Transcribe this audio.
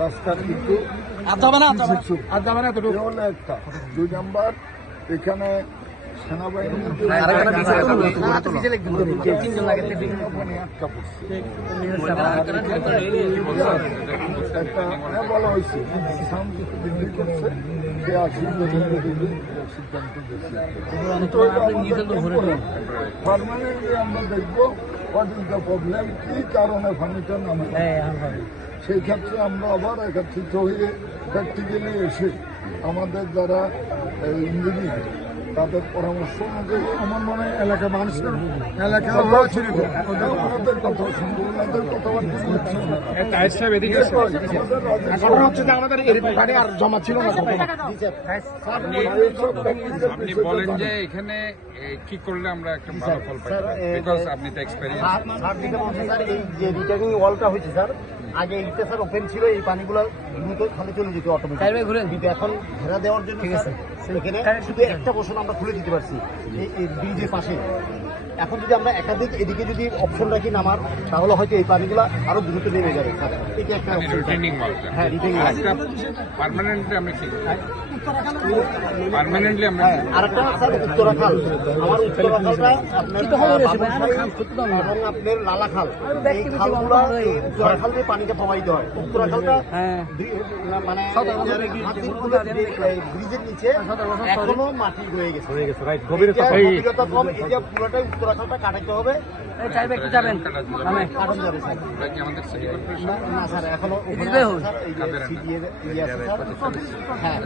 রাস্তা কিন্তু একটা 2 নাম্বার এখানে সেনাবাহিনী বলা হয়েছে বৃদ্ধি করছে সে সিদ্ধান্ত পারমানেন্টলি আমরা দেখবো হোয়াট ইজ দ্য প্রবলেম, কি কারণে পানিটা নামে। সেই ক্ষেত্রে আমরা আবার একত্রিত হয়ে প্র্যাকটিক্যালি এসে আমাদের যারা ইঞ্জিনিয়ার তাদের পরামর্শ অনুযায়ী আমার মনে হয় এলাকার মানুষের ওনাদের কথা শুনবো, ওনাদের কথাবার্তা জমা ছিল না। আপনি বলেন যে এখানে কি করলে আমরা একটা ভালো ফল পাই, বিকজ আপনি তো এক্সপেরিয়েন্স। এই যে রিটার্নিং ওয়ালটা হয়েছে স্যার, আগে এইটা স্যার ওপেন ছিল, এই পানিগুলো দ্রুত খালে চলে যেত অটোমেটিক, কিন্তু এখন ঘেরা দেওয়ার জন্য এখানে শুধু একটা পোর্শন আমরা খুলে দিতে পারছি এই ব্রিজের পাশে। এখন যদি আমরা একাধিক এদিকে যদি অপশন রাখি নামার, তাহলে হয়তো এই পানিগুলো আরো দ্রুত নেমে যাবে স্যার। এটা একটা রিটার্নিং ওয়াল। হ্যাঁ, রিটার্নিং পার্মানেন্টলি আমরা কি পার্মানেন্টলি আমরা আরেকটা স্যার উত্তরাখাল, আমার উত্তরাখালটা আপনার এবং আপনার লালাখাল, এই খালগুলো উত্তরাখাল দিয়ে পানিটা প্রবাহিত হয়। উত্তরাখালটা মানে ব্রিজের নিচে এখনো মাটি রয়ে গেছে, গভীরতা কম। এটা পুরোটাই উত্তরাখালটা কাটাইতে হবে। কাটানো যাবে স্যার, না স্যার এখনো হ্যাঁ।